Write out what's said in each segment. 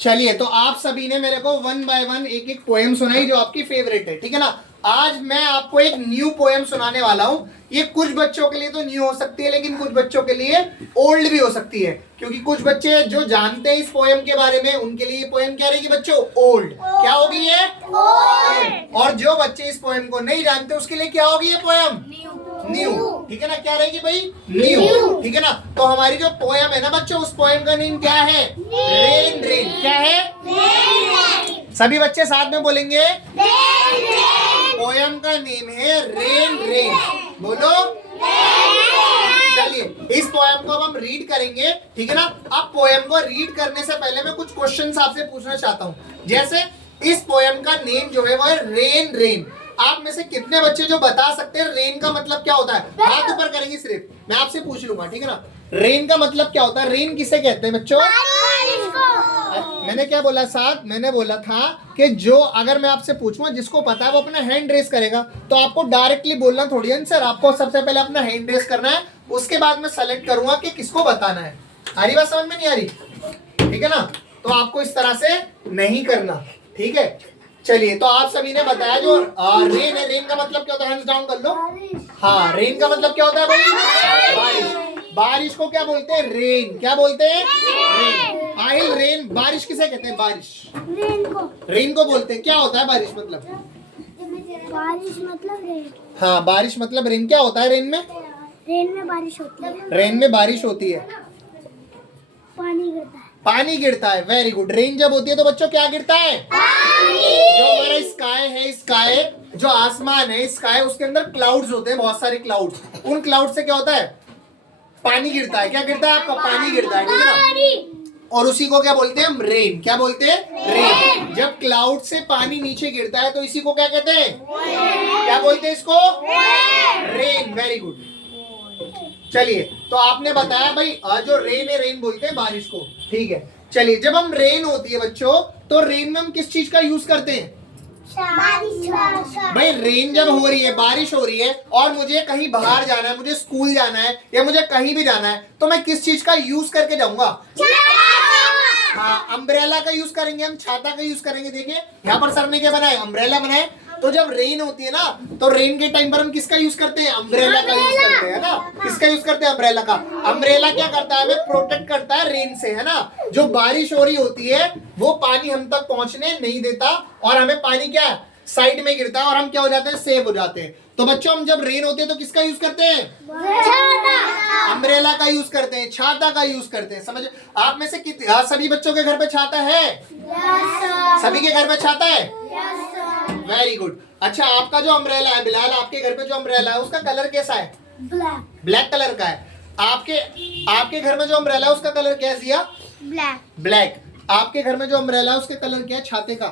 चलिए, तो आप सभी ने मेरे को वन बाय वन एक एक पोएम सुनाई जो आपकी फेवरेट है, ठीक है ना। आज मैं आपको एक न्यू पोएम सुनाने वाला हूँ। ये कुछ बच्चों के लिए तो न्यू हो सकती है, लेकिन कुछ बच्चों के लिए ओल्ड भी हो सकती है, क्योंकि कुछ बच्चे जो जानते हैं इस पोएम के बारे में उनके लिए ये पोएम क्या रहेगी बच्चों? ओल्ड। क्या होगी ये? ओल्ड। और जो बच्चे इस पोएम को नहीं जानते उसके लिए क्या होगी ये पोएम? न्यू। ठीक है ना, क्या रहेगी भाई? न्यू। ठीक है ना। तो हमारी जो पोएम है ना बच्चों, उस पोएम का नेम क्या है? Rain rain. क्या है? सभी बच्चे साथ में बोलेंगे। पोएम का नेम है रेन रेन। बोलो। चलिए, इस पोएम को अब हम रीड करेंगे, ठीक है ना। अब पोएम को रीड करने से पहले मैं कुछ क्वेश्चंस आपसे पूछना चाहता हूँ। जैसे इस पोएम का नेम जो है वो है रेन रेन। आप में से कितने बच्चे जो बता सकते हैं रेन का मतलब क्या होता है? हाथ ऊपर करेंगे सिर्फ, मैं आपसे पूछ लूंगा, ठीक है ना। रेन का मतलब क्या होता है? रेन किसे कहते हैं बच्चों? मैंने क्या बोला साथ? मैंने बोला था कि जो, अगर मैं आपसे पूछूंगा जिसको पता है वो अपना हैंड रेस करेगा, तो आपको डायरेक्टली बोलना थोड़ी आंसर। आपको सबसे पहले अपना हैंड रेस करना है, उसके बाद मैं सेलेक्ट करूंगा कि किसको बताना है। आ रही बात समझ में? नहीं आ रही? ठीक है ना। तो आपको इस तरह से नहीं करना, ठीक है। चलिए, तो आप सभी ने बताया जो रेन है, रेन का मतलब क्या होता है? हैंड्स डाउन कर लो। हाँ, रेन का मतलब क्या होता है भाई? बारिश। बारिश को क्या बोलते हैं? रेन। क्या बोलते हैं? रेन। आहिल, रेन बारिश किसे कहते हैं? बारिश रेन को बोलते हैं। क्या होता है बारिश मतलब? बारिश मतलब रेन। हाँ, बारिश मतलब रेन। क्या होता है रेन में? रेन में बारिश होती है। रेन में बारिश होती है, पानी गिरता है। पानी गिरता है। Very good. रेन जब होती है तो बच्चों क्या गिरता है? जो हमारा स्काई है, स्काई जो आसमान है, स्काई उसके अंदर क्लाउड्स होते हैं, बहुत सारे क्लाउड्स। उन क्लाउड से क्या होता है? पानी गिरता है। क्या गिरता है आपका? पानी गिरता है, ठीक है ना। और उसी को क्या बोलते हैं हम? रेन। क्या बोलते हैं? रेन। जब क्लाउड से पानी नीचे गिरता है तो इसी को क्या कहते हैं? क्या बोलते हैं इसको? रेन। Very good. चलिए, तो आपने बताया भाई जो रेन है, रेन बोलते हैं बारिश को, ठीक है। चलिए, जब हम रेन होती है बच्चों, तो रेन में हम किस चीज का यूज करते हैं? भाई रेन जब हो रही है, बारिश हो रही है और मुझे कहीं बाहर जाना है, मुझे स्कूल जाना है या मुझे कहीं भी जाना है, तो मैं किस चीज का यूज करके जाऊंगा? हाँ, अम्ब्रेला का यूज करेंगे हम, छाता का यूज करेंगे। देखिए यहाँ पर सर ने क्या बनाया? अम्ब्रेला बनाए। तो जब रेन होती है ना, तो रेन के टाइम पर हम किसका यूज करते हैं? अम्ब्रेला का यूज करते हैं, है ना। किसका यूज करते हैं? अम्ब्रेला का। अम्ब्रेला क्या करता है? हमें प्रोटेक्ट करता है रेन से, है ना। जो बारिश हो रही होती है वो पानी हम तक पहुंचने नहीं देता और हमें पानी क्या साइड में गिरता है और हम क्या हो जाते हैं? सेव हो जाते हैं। तो बच्चों, हम जब रेन होती है तो किसका यूज करते हैं? अम्ब्रेला का यूज करते हैं, छाता का यूज करते हैं। समझ? आप में से सभी बच्चों के घर पे छाता है? सभी के घर पे छाता है? Very good. अच्छा, आपका जो अम्ब्रेला है बिलाल, आपके घर पे जो अम्ब्रेला है उसका कलर कैसा है? ब्लैक कलर का है। आपके घर में जो अम्ब्रेला है उसका कलर क्या है सिया? ब्लैक। आपके घर में जो अम्ब्रेला है उसके कलर क्या है छाते का?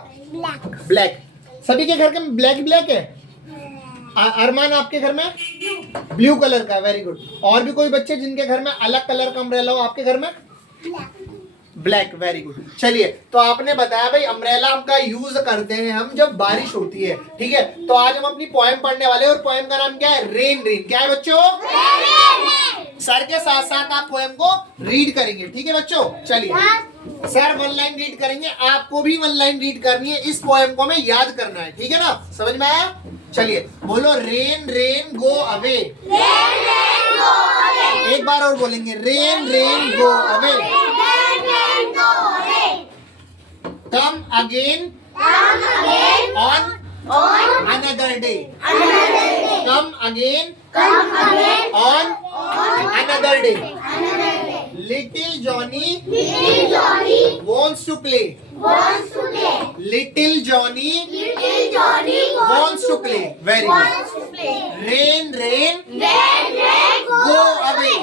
ब्लैक। सभी के घर के ब्लैक है। अरमान, आपके घर में ब्लू कलर का? Very good. और भी कोई बच्चे जिनके घर में अलग कलर का अम्ब्रेला हो? आपके घर में ब्लैक। Very good. चलिए, तो आपने बताया भाई अम्ब्रेला हम का यूज करते हैं हम जब बारिश होती है, ठीक है। तो आज हम अपनी पोएम पढ़ने वाले हैं और पोएम का नाम क्या है? Rain rain. क्या है बच्चों? सर के साथ साथ आप पोएम को रीड करेंगे, ठीक है बच्चों। चलिए, सर वन लाइन रीड करेंगे, आपको भी वन लाइन रीड करनी है। इस पोएम को हमें याद करना है, ठीक है ना। समझ में आया? चलिए, बोलो रेन रेन गो अवे। एक बार और बोलेंगे, rain rain go away, come again on another day. Come again on another day. Little Johnny wants to play. Little Johnny wants to play. Very good. Rain rain go away.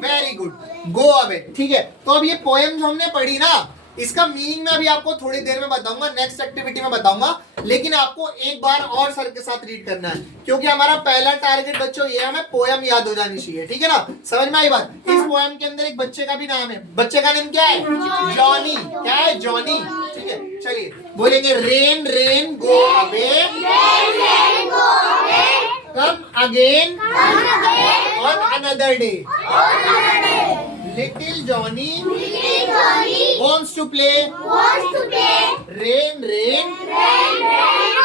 Very good. Go away. ठीक है। तो अब ये poem जो हमने पढ़ी ना, इसका मीनिंग मैं अभी आपको थोड़ी देर में बताऊंगा, नेक्स्ट एक्टिविटी में बताऊंगा। लेकिन आपको एक बार और सर के साथ रीड करना है, क्योंकि हमारा पहला टारगेट बच्चों ये हमें पोएम याद हो जानी चाहिए, ठीक है ना। समझ में आई बात? इस पोएम के अंदर एक बच्चे का भी नाम है। बच्चे का नाम क्या है? जॉनी। क्या है? जॉनी। ठीक है। चलिए, बोलेंगे rain rain go away, come again on another day. Little Johnny wants wants to play, rain rain,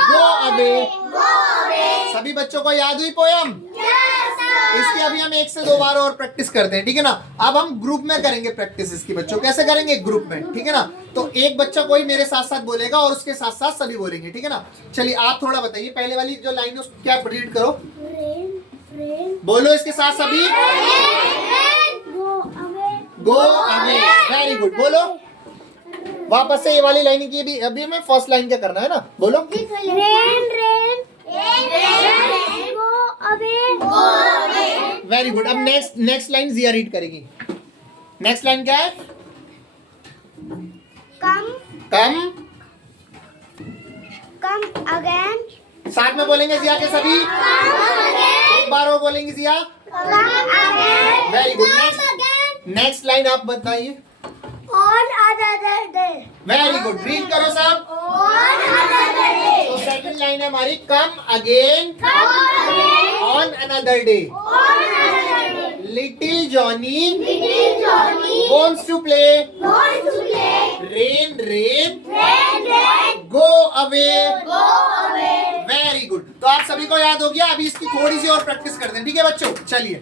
go away। सभी बच्चों को याद हुई पोयम? इसकी अभी हम 1 से 2 बार और प्रैक्टिस करते हैं, ठीक है ना। अब हम ग्रुप में करेंगे प्रैक्टिस इसकी बच्चों। कैसे करेंगे? ग्रुप में, ठीक है ना। तो एक बच्चा कोई मेरे साथ साथ बोलेगा और उसके साथ साथ सभी बोलेंगे, ठीक है ना। चलिए आप थोड़ा बताइए, पहले वाली जो लाइन है उसको क्या रीड करो, रेन रेन बोलो इसके साथ सभी। Go away go away, very good. बोलो वापस से ये वाली लाइन की, अभी हमें फर्स्ट लाइन क्या करना है ना, बोलो। Rain rain go away very good. अब नेक्स्ट लाइन जिया रीड करेगी। नेक्स्ट लाइन क्या है? कम कम अगेन साथ में बोलेंगे जिया के सभी। एक बार और बोलेंगे Jiya. Very good. Next line आप बताइए। On other day very good, read करो सब। ऑन अदर डे तो सेकंड लाइन है हमारी, come again on another day. Little Johnny wants to play, rain rain, go away। Very good. तो आप सभी को याद हो गया। अभी इसकी थोड़ी सी और प्रैक्टिस करते हैं, ठीक है बच्चों। चलिए।